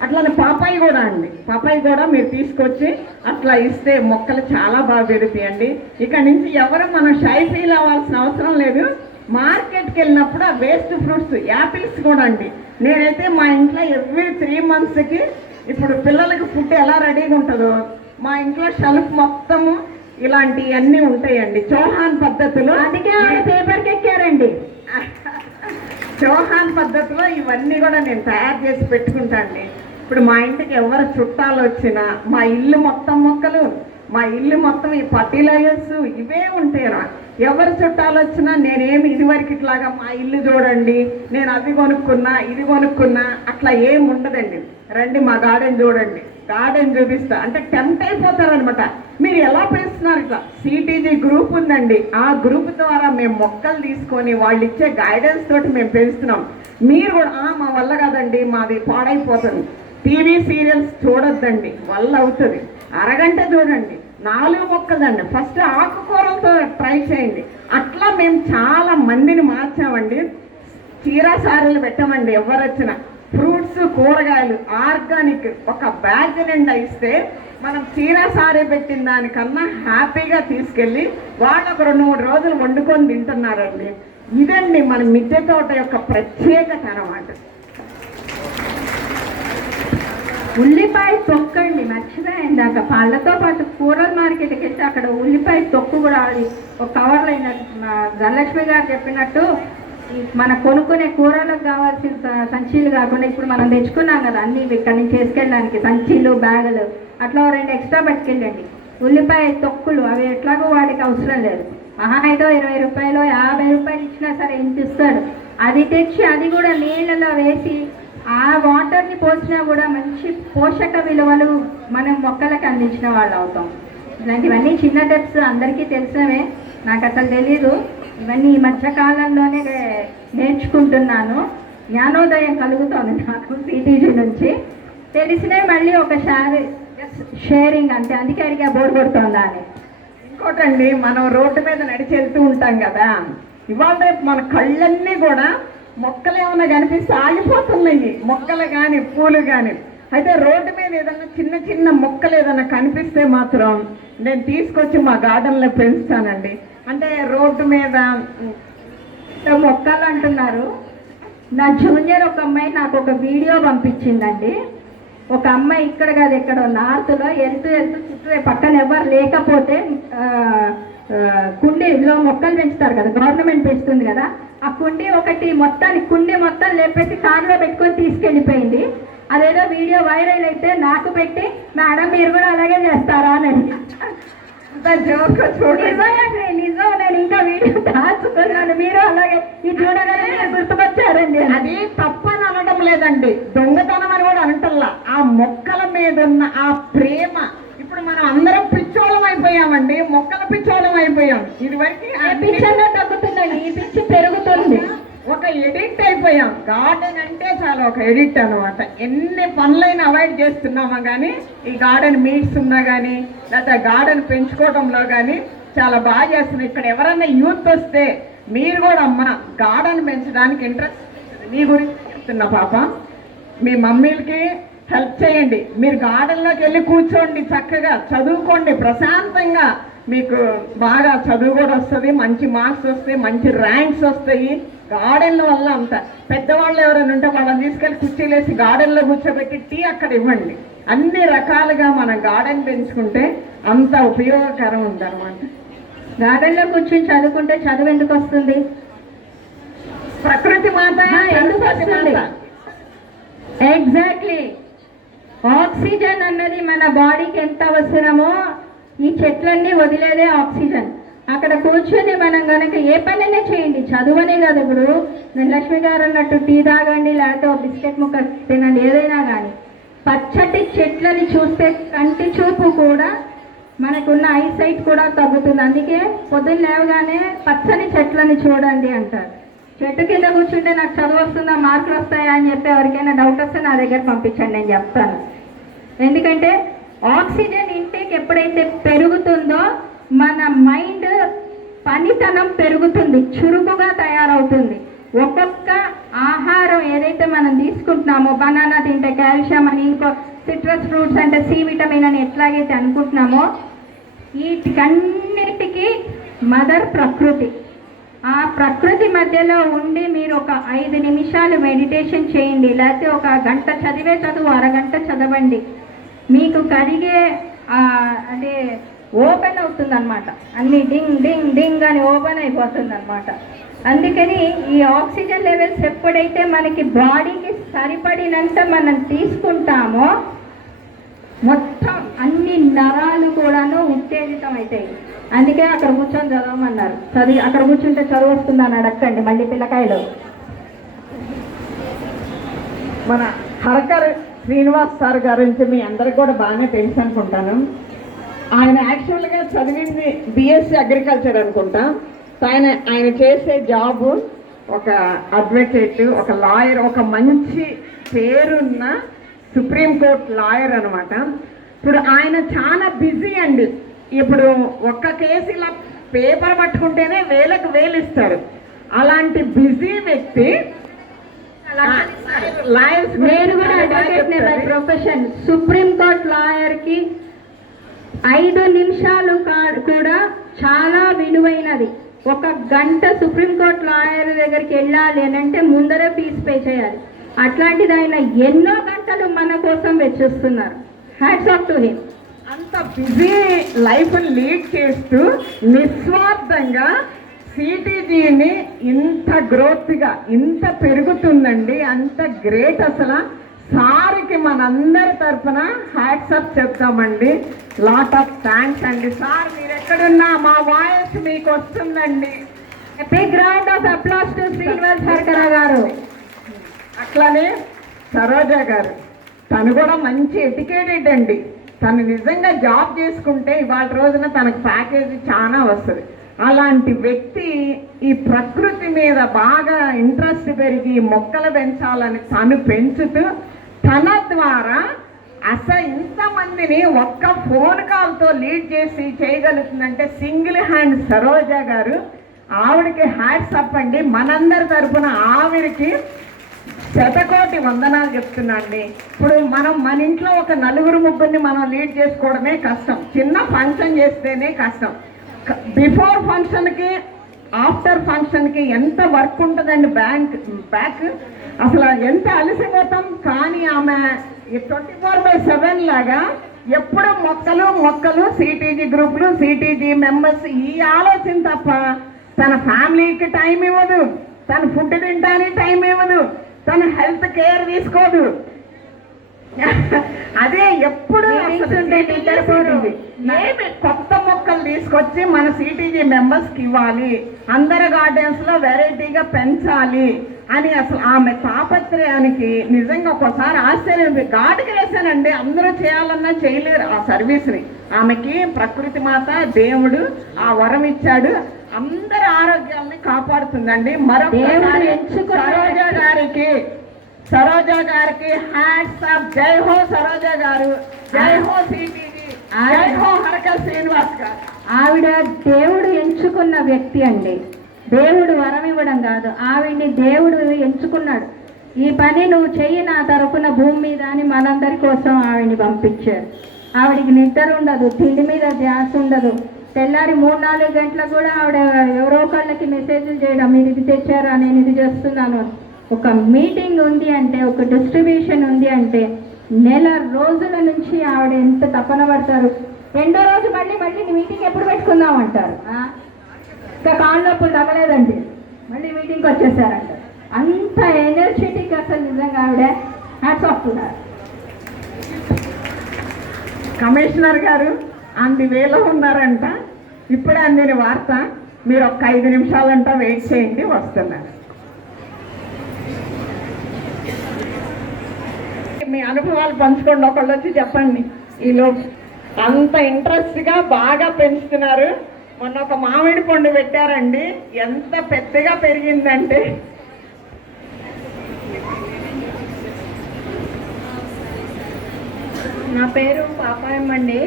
అట్లానే పాపాయి కూడా అండి. పాపాయి కూడా మీరు తీసుకొచ్చి అట్లా ఇస్తే మొక్కలు చాలా బాగా పెరుగుతాయండి. ఇక్కడ నుంచి ఎవరు మనం షై ఫీల్ అవ్వాల్సిన అవసరం లేదు. మార్కెట్కి వెళ్ళినప్పుడు ఆ వేస్ట్ ఫ్రూట్స్ యాపిల్స్ కూడా అండి. నేనైతే మా ఇంట్లో ఎవ్రీ 3 monthsకి ఇప్పుడు పిల్లలకి ఫుడ్ ఎలా రెడీగా ఉంటుందో మా ఇంట్లో షెల్ఫ్ మొత్తము ఇలాంటివన్నీ ఉంటాయండి చౌహాన్ పద్ధతిలో. అందుకే పేపర్కి ఎక్కారండి. చౌహాన్ పద్ధతిలో ఇవన్నీ కూడా నేను తయారు చేసి పెట్టుకుంటాండి. ఇప్పుడు మా ఇంటికి ఎవరు చుట్టాలు వచ్చినా మా ఇల్లు మొత్తం మొక్కలు, మా ఇల్లు మొత్తం ఈ ఫర్టిలైజర్స్ ఇవే ఉంటాయి. ఎవరు చుట్టాలు వచ్చినా నేనేమి ఇదివరకు ఇట్లాగా మా ఇల్లు చూడండి, నేను అది కొనుక్కున్నా ఇది కొనుక్కున్నా అట్లా ఏమి ఉండదండి. రండి మా గార్డెన్ చూడండి, గార్డెన్ చూపిస్తా అంటే టెంప్ట్ అయిపోతారనమాట. మీరు ఎలా పెంచుతున్నారు? ఇట్లా సిటీజీ గ్రూప్ ఉందండి, ఆ గ్రూప్ ద్వారా మేము మొక్కలు తీసుకొని వాళ్ళు ఇచ్చే గైడెన్స్ తోటి మేము పెంచుతున్నాం. మీరు కూడా మా వల్ల కాదండి మాది పాడైపోతుంది, టీవీ సీరియల్స్ చూడొద్దండి వల్ల అవుతుంది, అరగంట చూడండి, 4 మొక్కలండి, ఫస్ట్ ఆకుకూరలతో ట్రై చేయండి. అట్లా మేము చాలా మందిని మార్చామండి. చీరా సారీలు పెట్టామండి. ఎవరు వచ్చినా ఫ్రూట్స్ కూరగాయలు ఆర్గానిక్ ఒక బ్యాగ్ నిండా ఇస్తే మనం చీరా సారీ పెట్టిన దానికన్నా హ్యాపీగా తీసుకెళ్ళి వాళ్ళు ఒక 2-3 రోజులు వండుకొని తింటున్నారండి. ఇదండి మన మిద్దె తోట యొక్క ప్రత్యేకత అన్నమాట. ఉల్లిపాయ తొక్కు అండి, మర్చిపోయాను ఇందాక. పళ్ళతో పాటు కూరల మార్కెట్కి వెళ్తే అక్కడ ఉల్లిపాయ తొక్కు కూడా అది ఒక కవర్లో అయినట్టు ధనలక్ష్మి గారు చెప్పినట్టు మన కొనుక్కునే కూరలకు కావాల్సిన సంచీలు కాకుండా ఇప్పుడు మనం తెచ్చుకున్నాం కదా అన్ని ఇక్కడి నుంచి చేసుకెళ్ళడానికి సంచీలు బ్యాగులు అట్లా 2 ఎక్స్ట్రా పట్టుకెళ్ళండి. ఉల్లిపాయ తొక్కులు అవి ఎట్లాగో వాడికి అవసరం లేదు. అయితే 20 రూపాయలు 50 రూపాయలు ఇచ్చినా సరే ఎంత ఇస్తాడు. అది తెచ్చి అది కూడా నీళ్ళలో వేసి ఆ వాటర్ని పోసినా కూడా మంచి పోషక విలువలు మనం మొక్కలకు అందించిన వాళ్ళు అవుతాం. ఇలాంటివన్నీ చిన్న టిప్స్ అందరికీ తెలిసినవే, నాకు అసలు తెలీదు. ఇవన్నీ ఈ మధ్యకాలంలోనే నేర్చుకుంటున్నాను. జ్ఞానోదయం కలుగుతుంది నాకు సిటీజీ నుంచి. తెలిసినవి మళ్ళీ ఒక షేరింగ్ అంతే, అందుకే అడిగా బోర్ కొడుతుందా అని. ఇంకోటండి, మనం రోడ్డు మీద నడిచి వెళ్తూ ఉంటాం కదా, ఇవాళ రేపు మన కళ్ళన్నీ కూడా మొక్కలు ఏమైనా కనిపిస్తే ఆగిపోతున్నాయి, మొక్కలు కానీ పూలు కానీ. అయితే రోడ్డు మీద ఏదైనా చిన్న చిన్న మొక్కలు ఏదైనా కనిపిస్తే మాత్రం నేను తీసుకొచ్చి మా గార్డెన్లో పెంచుతానండి. అంటే రోడ్డు మీద మొక్కలు అంటున్నారు. నా జూనియర్ ఒక అమ్మాయి నాకు ఒక వీడియో పంపించిందండి. ఒక అమ్మాయి ఇక్కడ కాదు ఎక్కడో నార్త్లో వెళ్తూ చుట్టూ పక్కన ఎవరు లేకపోతే కుండీలో మొక్కలు పెంచుతారు కదా, గవర్నమెంట్ పెంచుతుంది కదా, ఆ కుండీ ఒకటి మొత్తానికి కుండీ మొత్తం లేపేసి కారులో పెట్టుకొని తీసుకెళ్ళిపోయింది. అదేదో వీడియో వైరల్ అయితే నాకు పెట్టి మేడం మీరు కూడా అలాగే చేస్తారా అని నిజం. నేను ఇంకా వీడియో దాచుకున్నాను, మీరు అలాగే ఈ చూడగానే గుర్తుకొచ్చారండి. అది తప్పని అనడం లేదండి, దొంగతనం అని కూడా అంటల్లా. ఆ మొక్కల మీద ఉన్న ఆ ప్రేమ. ఇప్పుడు మనం అందరం పిచ్చోళం అయిపోయామండి, మొక్కల పిచ్చోళం అయిపోయాం. ఇది వరకు పిచ్చంగా తగ్గుతుందండి, ఈ పిచ్చి పెరుగుతుంది. ఒక ఎడిక్ట్ అయిపోయాం. గార్డెన్ అంటే చాలా ఒక ఎడిక్ట్ అనమాట. ఎన్ని పనులైనా అవాయిడ్ చేస్తున్నామా కానీ ఈ గార్డెన్ మీట్స్ ఉన్నా కానీ లేదా గార్డెన్ పెంచుకోవడంలో కానీ చాలా బాగా చేస్తున్నాం. ఇక్కడ ఎవరైనా యూత్ వస్తే మీరు కూడా అమ్మ గార్డెన్ పెంచడానికి ఇంట్రెస్ట్, మీ గురించి చెప్తున్నా పాప, మీ మమ్మీలకి హెల్ప్ చేయండి. మీరు గార్డెన్లోకి వెళ్ళి కూర్చోండి, చక్కగా చదువుకోండి ప్రశాంతంగా. మీకు బాగా చదువు కూడా వస్తుంది, మంచి మార్క్స్ వస్తాయి, మంచి ర్యాంక్స్ వస్తాయి గార్డెన్ల వల్ల. అంత పెద్దవాళ్ళు ఎవరైనా ఉంటే వాళ్ళని తీసుకెళ్ళి కుర్చీలేసి గార్డెన్లో కూర్చోబెట్టి టీ అక్కడ ఇవ్వండి. అన్ని రకాలుగా మనం గార్డెన్ పెంచుకుంటే అంత ఉపయోగకరం ఉందన్నమాట. గార్డెన్లో కూర్చొని చదువుకుంటే చదువు ఎందుకు వస్తుంది? ప్రకృతి మాత ఎందుకు వస్తుంది? ఎగ్జాక్ట్లీ. ఆక్సిజన్ అన్నది మన బాడీకి ఎంత అవసరమో ఈ చెట్లన్నీ వదిలేదే ఆక్సిజన్. అక్కడ కూర్చొని మనం కనుక ఏ పనైనా చేయండి, చదువునే కాదు. ఇప్పుడు నేను లక్ష్మి గారు అన్నట్టు టీ తాగండి, లేకపోతే బిస్కెట్ ముక్క తినండి, ఏదైనా కానీ పచ్చటి చెట్లని చూస్తే కంటి చూపు కూడా మనకున్న ఐసైట్ కూడా తగ్గుతుంది. అందుకే పొద్దున్న లేవగానే పచ్చని చెట్లని చూడండి అంటారు. చెట్టు కింద కూర్చుంటే నాకు చదువు వస్తుందా, మార్కులు వస్తాయా అని చెప్పి ఎవరికైనా డౌట్ వస్తే నా దగ్గర పంపించండి, నేను చెప్తాను. ఎందుకంటే ఆక్సిజన్ ఇంటేక్ ఎప్పుడైతే పెరుగుతుందో మన మైండ్ పనితనం పెరుగుతుంది, చురుకుగా తయారవుతుంది. ఒక్కొక్క ఆహారం ఏదైతే మనం తీసుకుంటున్నామో, బనానా తింటే కాల్షియం అని, ఇంకో సిట్రస్ ఫ్రూట్స్ అంటే సి విటమిన్ అని ఎట్లాగైతే అనుకుంటున్నామో, వీటికన్నిటికీ మదర్ ప్రకృతి. ఆ ప్రకృతి మధ్యలో ఉండి మీరు ఒక 5 నిమిషాలు మెడిటేషన్ చేయండి, లేకపోతే ఒక గంట చదివే చదువు అరగంట చదవండి. మీకు కలిగే అంటే ఓపెన్ అవుతుంది అనమాట, అన్ని డింగ్ డింగ్ డింగ్ అని ఓపెన్ అయిపోతుంది అనమాట. అందుకని ఈ ఆక్సిజన్ లెవెల్స్ ఎప్పుడైతే మనకి బాడీకి సరిపడినంత మనం తీసుకుంటామో మొత్తం అన్ని నరాలు కూడాను ఉత్తేజితం అవుతాయి. అందుకే అక్కడ కూర్చొని చదవమన్నారు. అక్కడ కూర్చుంటే చదువు వస్తుందని అడగండి మళ్ళీ పిల్లకాయలు. మన హరకర్ శ్రీనివాస్ సార్ గురించి మీ అందరికి కూడా బాగానే తెలుసు అనుకుంటాను. ఆయన యాక్చువల్గా చదివింది బిఎస్సి అగ్రికల్చర్ అనుకుంటా. ఆయన చేసే జాబు ఒక అడ్వకేట్, ఒక లాయర్, ఒక మంచి పేరున్న సుప్రీంకోర్టు లాయర్ అనమాట. ఇప్పుడు ఆయన చాలా బిజీ అండి. ఇప్పుడు ఒక్క కేసు ఇలా పేపర్ పట్టుకుంటేనే వేలకు వేలు ఇస్తారు. అలాంటి బిజీ వ్యక్తి నేను కూడా అడ్వకేట్ బై ప్రొఫెషన్. సుప్రీంకోర్టు లాయర్కి 5 నిమిషాలు కూడా చాలా విలువైనది. 1 గంట సుప్రీంకోర్టు లాయర్ దగ్గరికి వెళ్ళాలి అని అంటే ముందరే ఫీజు పే చేయాలి. అట్లాంటిది ఆయన ఎన్నో గంటలు మన కోసం వెచ్చిస్తున్నారు. Hats off to him. అంత బిజీ లైఫ్ లీడ్ చేస్తూ నిస్వార్థంగా సిటీజీని ఇంత గ్రోత్గా ఇంత పెరుగుతుందండి. అంత గ్రేట్. అసలు సార్కి మనందరి తరఫున హ్యాట్స్ ఆఫ్ చెప్తామండి. లాట్ ఆఫ్ థ్యాంక్స్ అండి. సార్ మీరు ఎక్కడున్నా మా వాయిస్ మీకు వస్తుందండి. Big round of applause to Srinivas Harkara garu. అట్లానే సరోజ గారు, తను కూడా మంచి ఎడ్యుకేటెడ్ అండి. తను నిజంగా జాబ్ చేసుకుంటే ఇవాళ రోజున తనకు ప్యాకేజీ చాలా వస్తుంది. అలాంటి వ్యక్తి ఈ ప్రకృతి మీద బాగా ఇంట్రెస్ట్ పెరిగి మొక్కలు పెంచాలని తను పెంచుతూ తన ద్వారా అసలు ఇంతమందిని ఒక్క ఫోన్ కాల్తో లీడ్ చేసి చేయగలుగుతుందంటే సింగిల్ హ్యాండ్ సరోజ గారు. ఆవిడకి హ్యాట్స్ అప్ అండి. మనందరి తరఫున ఆవిడకి శతకోటి వందనాలు చెప్తున్నా అండి. ఇప్పుడు మన ఇంట్లో ఒక 4-3 మనం లీడ్ చేసుకోవడమే కష్టం. చిన్న ఫంక్షన్ చేస్తేనే కష్టం. బిఫోర్ ఫంక్షన్కి ఆఫ్టర్ ఫంక్షన్కి ఎంత వర్క్ ఉంటుందండి. బ్యాక్ అసలు ఎంత అలసిపోతాం. కానీ ఆమె 24/7 లాగా ఎప్పుడు మొక్కలు సిటీజీ గ్రూపులు, సిటీజీ మెంబర్స్ ఈ ఆలోచన తప్ప తన ఫ్యామిలీకి టైం ఇవ్వదు, తన ఫుడ్ తినడానికి టైం ఇవ్వదు, తన హెల్త్ కేర్ తీసుకోదు. అదే ఎప్పుడు ఏమి కొత్త మొక్కలు తీసుకొచ్చి మన సిటీజీ మెంబర్స్కి ఇవ్వాలి, అందరి గార్డెన్స్లో వెరైటీగా పెంచాలి అని అసలు ఆమె తాపత్రయానికి నిజంగా ఒక్కోసారి ఆశ్చర్యం. గాడికి వేసానండి. అందరూ చేయాలన్నా చేయలేరు ఆ సర్వీస్ని. ఆమెకి ప్రకృతి మాత దేవుడు ఆ వరం ఇచ్చాడు. అందరి ఆరోగ్యాన్ని కాపాడుతుందండి. మరొకసారి సరోజ గారికి హ్యాట్స్ ఆఫ్. జై హో సరోజ గారు, జై హో సిటీజీ, జై హో హరకర్ శ్రీనివాస్ గారు. ఆవిడ దేవుడు ఎంచుకున్న వ్యక్తి అండి. దేవుడు వరం ఇవ్వడం కాదు, ఆవిడ్ని దేవుడు ఎంచుకున్నాడు. ఈ పని నువ్వు చెయ్యి నా తరపున భూమి మీద అని మనందరి కోసం ఆవిడ్ని పంపించారు. ఆవిడికి నిద్ర ఉండదు, తిండి మీద ధ్యాస ఉండదు. తెల్లారి 3-4 గంటలకు కూడా ఆవిడ ఎవరో ఒకళ్ళకి మెసేజ్లు చేయడం, మీరు ఇది తెచ్చారా, నేను ఇది చేస్తున్నాను. ఒక మీటింగ్ ఉంది అంటే, ఒక డిస్ట్రిబ్యూషన్ ఉంది అంటే నెల రోజుల నుంచి ఆవిడ ఎంత తపన పడతారు. 2వ రోజు మళ్ళీ మీటింగ్ ఎప్పుడు పెట్టుకుందాం అంటారు. ఇంకా కాళ్ళ నొప్పులు తగ్గలేదండి, మళ్ళీ మీటింగ్కి వచ్చేసారంట. అంత ఎనర్జెటిక్ అసలు నిజంగా ఆవిడ. Hats off to her. Commissioner గారు అందువేలో ఉన్నారంట. ఇప్పుడే అందిన వార్త. మీరు ఒక 5 నిమిషాలంట వెయిట్ చేయండి, వస్తున్నారు. మీ అనుభవాలు పంచుకోండి. ఒకళ్ళు వచ్చి చెప్పండి. ఈలో అంత ఇంట్రెస్ట్గా బాగా పెంచుతున్నారు. మొన్న ఒక మామిడి పండు పెట్టారండి, ఎంత పెద్దగా పెరిగిందంటే నా పేరు పాపాయమ్మ అండి.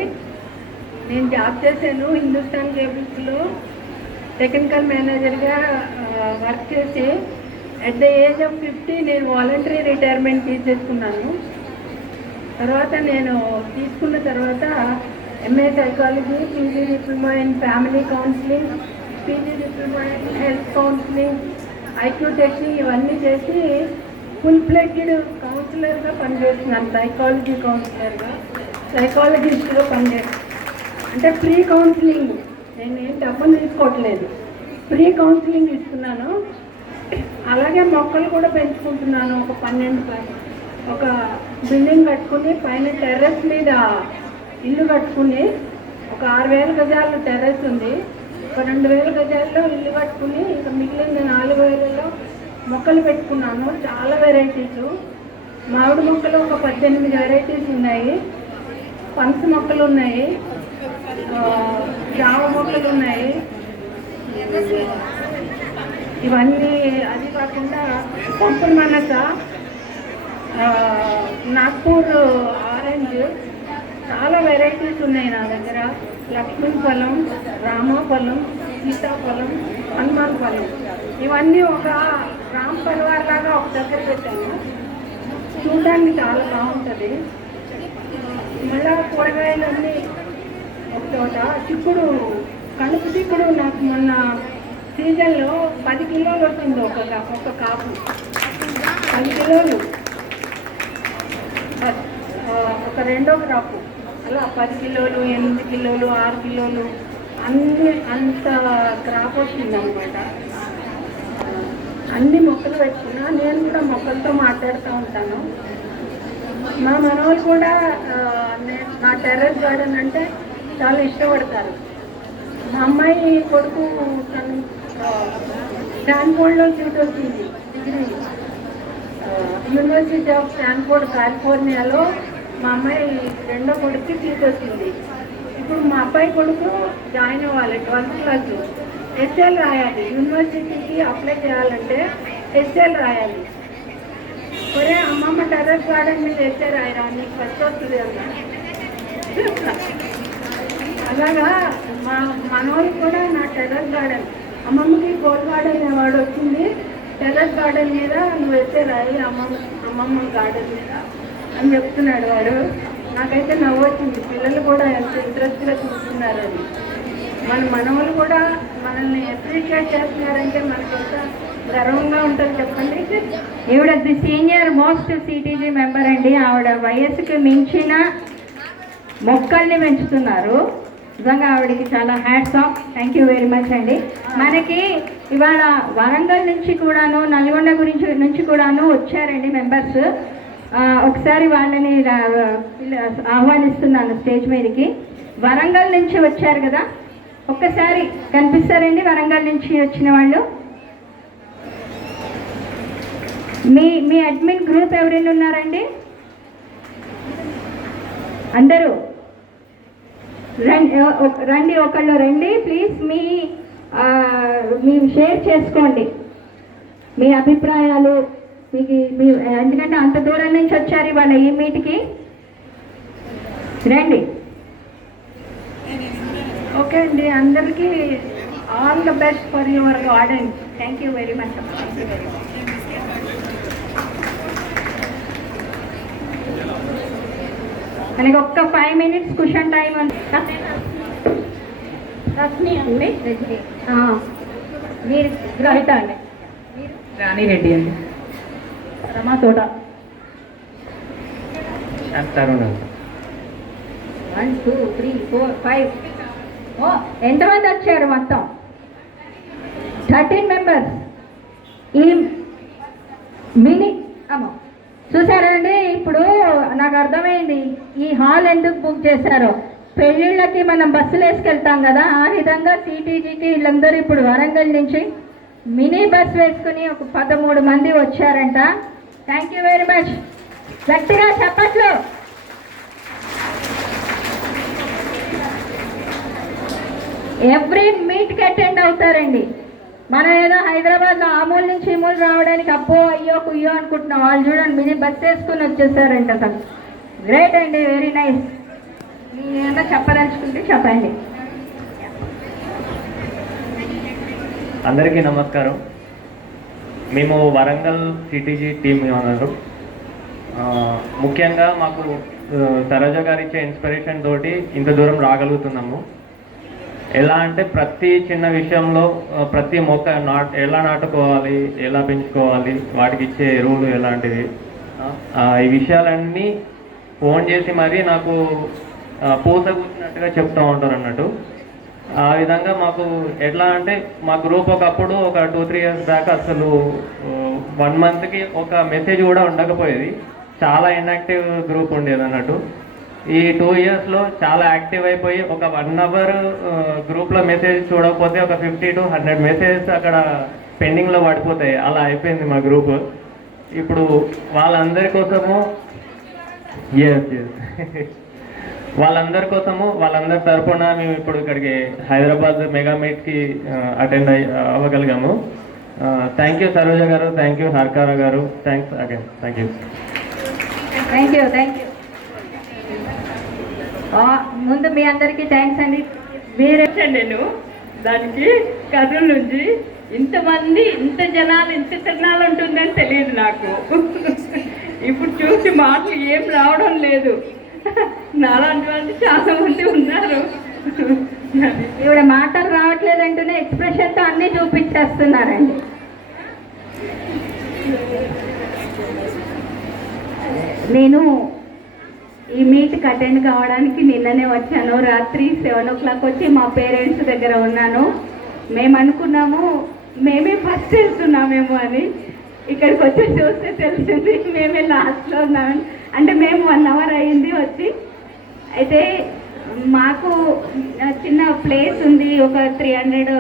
నేను జాబ్ చేశాను హిందుస్థాన్ కేబుల్స్లో టెక్నికల్ మేనేజర్గా వర్క్ చేసి అట్ ద ఏజ్ ఆఫ్ 50 నేను వాలంటరీ రిటైర్మెంట్ తీసేసుకున్నాను. తర్వాత నేను తీసుకున్న తర్వాత MA psychology, PG diploma in family counselling, PG diploma in health counselling, IQ technique ఇవన్నీ చేసి ఫుల్ ఫ్లెడ్జ్డ్ కౌన్సిలర్గా పనిచేస్తున్నాను. సైకాలజీ కౌన్సిలర్గా, సైకాలజిస్ట్గా పనిచేస్తున్నాను. అంటే ఫ్రీ కౌన్సిలింగ్, నేను ఏం డబ్బులు తీసుకోవట్లేదు, ఫ్రీ కౌన్సిలింగ్ ఇస్తున్నాను. అలాగే మొక్కలు కూడా పెంచుకుంటున్నాను. ఒక 12 ఒక బిల్డింగ్ కట్టుకుని పైన టెర్రస్ మీద ఇల్లు కట్టుకుని ఒక 6000 గజాలు టెర్రస్ ఉంది. ఒక 2000 గజాల్లో ఇల్లు కట్టుకుని ఇంకా మిగిలిన 4000లో మొక్కలు పెట్టుకున్నాను. చాలా వెరైటీస్, మామిడి మొక్కలు ఒక 18 వెరైటీస్ ఉన్నాయి, పనస మొక్కలు ఉన్నాయి, జామ మొక్కలు ఉన్నాయి. ఇవన్నీ అది కాకుండా పంపుల్ మనస, నాగ్పూర్ ఆరెంజ్, చాలా వెరైటీస్ ఉన్నాయి నా దగ్గర. లక్ష్మీ ఫలం, రామాఫలం, సీతాఫలం, హనుమాన్ ఫలం, ఇవన్నీ ఒక రామ్ పరివార్ లాగా ఒక దగ్గర పెట్టాను. చూడడానికి చాలా బాగుంటుంది. మళ్ళా కూరగాయలన్నీ ఒక చోట. చిక్కుడు, కణుపు చిక్కుడు నాకు మొన్న సీజన్లో 10 కిలోలు వస్తుంది ఒక కాపు, 10 కిలోలు. ఒక రెండో క్రాపు అలా 10 కిలోలు, 8 కిలోలు, 6 కిలోలు అన్ని అంత క్రాప్ వచ్చింది అనమాట. అన్ని మొక్కలు పెట్టుకున్నా. నేను కూడా మొక్కలతో మాట్లాడుతూ ఉంటాను. మా మనవాళ్ళు కూడా నా టెర్రస్ గార్డెన్ అంటే చాలా ఇష్టపడతారు. మా అమ్మాయి కొడుకు తను స్టాన్ఫోర్డ్లో సీట్ వచ్చింది, డిగ్రీ, యూనివర్సిటీ ఆఫ్ స్టాన్ఫోర్డ్ కాలిఫోర్నియాలో. మా అమ్మాయి రెండో కొడుకు సీట్ వచ్చింది. ఇప్పుడు మా అబ్బాయి కొడుకు జాయిన్ అవ్వాలి 12th క్లాస్. ఎస్ఎల్ రాయాలి, యూనివర్సిటీకి అప్లై చేయాలంటే ఎస్ఎల్ రాయాలి. ఒరే అమ్మమ్మ టెర్రస్ గార్డెన్ మీద ఎస్ఏ రాయరా, నీకు ఫస్ట్ వస్తుంది అన్నా. అలాగా మా మనోళ్ళు కూడా నా టెర్రస్ గార్డెన్, అమ్మమ్మకి గోల్డ్ గార్డెన్ అవార్డు వచ్చింది, టెర్రస్ గార్డెన్ మీద నువ్వు ఎస్ఏ రాయి అమ్మమ్మ గార్డెన్ మీద అని చెప్తున్నాడు వాడు. నాకైతే నవ్వు వచ్చింది. పిల్లలు కూడా ఎంత ఇంట్రెస్ట్గా చూస్తున్నారని. మన మనవాళ్ళు కూడా మనల్ని అప్రిషియేట్ చేస్తున్నారంటే మనకి ఎంత గర్వంగా ఉంటుంది చెప్పండి. ఈవిడ the senior most CTG member అండి. ఆవిడ వయస్సుకి మించిన మొక్కల్ని పెంచుతున్నారు. నిజంగా ఆవిడకి చాలా hats off. Thank you very much అండి. మనకి ఇవాళ వరంగల్ నుంచి కూడాను, నల్గొండ నుంచి కూడాను వచ్చారండి మెంబర్స్. ఒకసారి వాళ్ళని ఆహ్వానిస్తున్నాను స్టేజ్ మీదకి. వరంగల్ నుంచి వచ్చారు కదా, ఒక్కసారి కనిపిస్తారండి వరంగల్ నుంచి వచ్చిన వాళ్ళు. మీ అడ్మిన్ గ్రూప్ ఎవరైనా ఉన్నారండి? అందరూ రండి, ఒకళ్ళు రండి ప్లీజ్. మీ షేర్ చేసుకోండి మీ అభిప్రాయాలు. మీ ఎందుకంటే అంత దూరం నుంచి వచ్చారు ఇవాళ ఈ మీట్కి. రండి. ఓకే అండి, అందరికీ all the best for your garden. Thank you very much. మనకి ఒక్క 5 minutes క్వశ్చన్ టైం అండి. రశ్మి అండి, మీరు గ్రహిత అండి, రాణిరెడ్డి అండి, రమా తోట, తరుణ్ 1 2 3 4 5. ఎంతమంది వచ్చారు? మొత్తం 13 members. ఈ మినీ చూసారండి. ఇప్పుడు నాకు అర్థమైంది ఈ హాల్ ఎందుకు బుక్ చేశారో. పెళ్ళిళ్ళకి మనం బస్సులు వేసుకెళ్తాం కదా, ఆ విధంగా సిటీజీకి వీళ్ళందరూ ఇప్పుడు వరంగల్ నుంచి మినీ బస్ వేసుకుని ఒక 13 మంది వచ్చారంట. Thank you very much. గట్టిగా చప్పట్లు. ఎవ్రీ మీట్కి అటెండ్ అవుతారండి. మనం ఏదో హైదరాబాద్లో ఆమూల్ నుంచి ఈమూలు రావడానికి అప్పో అయ్యో కుయ్యో అనుకుంటున్నాం. వాళ్ళు చూడండి మినీ బస్ వేసుకుని వచ్చేసారంట. అసలు గ్రేట్ అండి, వెరీ నైస్. మీరు ఏమన్నా చెప్పదలుచుకుంటే చెప్పండి. అందరికీ నమస్కారం. మేము వరంగల్ సిటీజీ టీం అన్నారు. ముఖ్యంగా మాకు సరోజ గారు ఇచ్చే ఇన్స్పిరేషన్ తోటి ఇంత దూరం రాగలుగుతున్నాము. ఎలా అంటే ప్రతి చిన్న విషయంలో ప్రతి మొక్క ఎలా నాటుకోవాలి, ఎలా పెంచుకోవాలి, వాటికి ఇచ్చే ఎరువులు ఎలాంటివి, ఈ విషయాలన్నీ ఫోన్ చేసి మరీ నాకు పూసగుచ్చినట్టుగా చెప్తూ ఉంటారు అన్నట్టు. ఆ విధంగా మాకు ఎట్లా అంటే మా గ్రూప్ ఒకప్పుడు ఒక 2-3 years బ్యాక్ అసలు 1 monthకి ఒక మెసేజ్ కూడా ఉండకపోయేది. చాలా ఇన్యాక్టివ్ గ్రూప్ ఉండేది అన్నట్టు. ఈ 2 yearsలో చాలా యాక్టివ్ అయిపోయి ఒక 1 hour గ్రూప్లో మెసేజ్ చూడకపోతే ఒక 50 to 100 మెసేజెస్ అక్కడ పెండింగ్లో పడిపోతాయి. అలా అయిపోయింది మా గ్రూప్. ఇప్పుడు వాళ్ళందరి కోసము వాళ్ళందరి తరఫున మేము ఇప్పుడు ఇక్కడికి హైదరాబాద్ మెగా మీట్కి అటెండ్ అవ్వగలిగాము. Thank you Saroja garu, thank you Harkara గారు, థ్యాంక్స్ అగైన్. Thank you. ముందు మీ అందరికీ థ్యాంక్స్ అండి. వేరే నేను దానికి కర్నూలు నుంచి ఇంతమంది, ఇంత జనాలు, ఇంత తిరణాలు ఉంటుందని తెలియదు నాకు. ఇప్పుడు చూసి మాటలు ఏం రావడం లేదు. నాలాంటి వాళ్ళు చాలా మంది ఉన్నారు. ఇవిడ మాటలు రావట్లేదంటూనే ఎక్స్ప్రెషన్తో అన్నీ చూపించేస్తున్నారండి. నేను ఈ మీట్కి అటెండ్ కావడానికి నిన్ననే వచ్చాను. రాత్రి 7 o'clock వచ్చి మా పేరెంట్స్ దగ్గర ఉన్నాను. మేము అనుకున్నాము మేమే ఫస్ట్ వెళ్తున్నామేమో అని. ఇక్కడికి వచ్చి చూస్తే తెలిసింది మేమే లాస్ట్లో ఉన్నామని. అంటే మేము 1 hour అయింది వచ్చి. అయితే మాకు చిన్న ప్లేస్ ఉంది, ఒక 300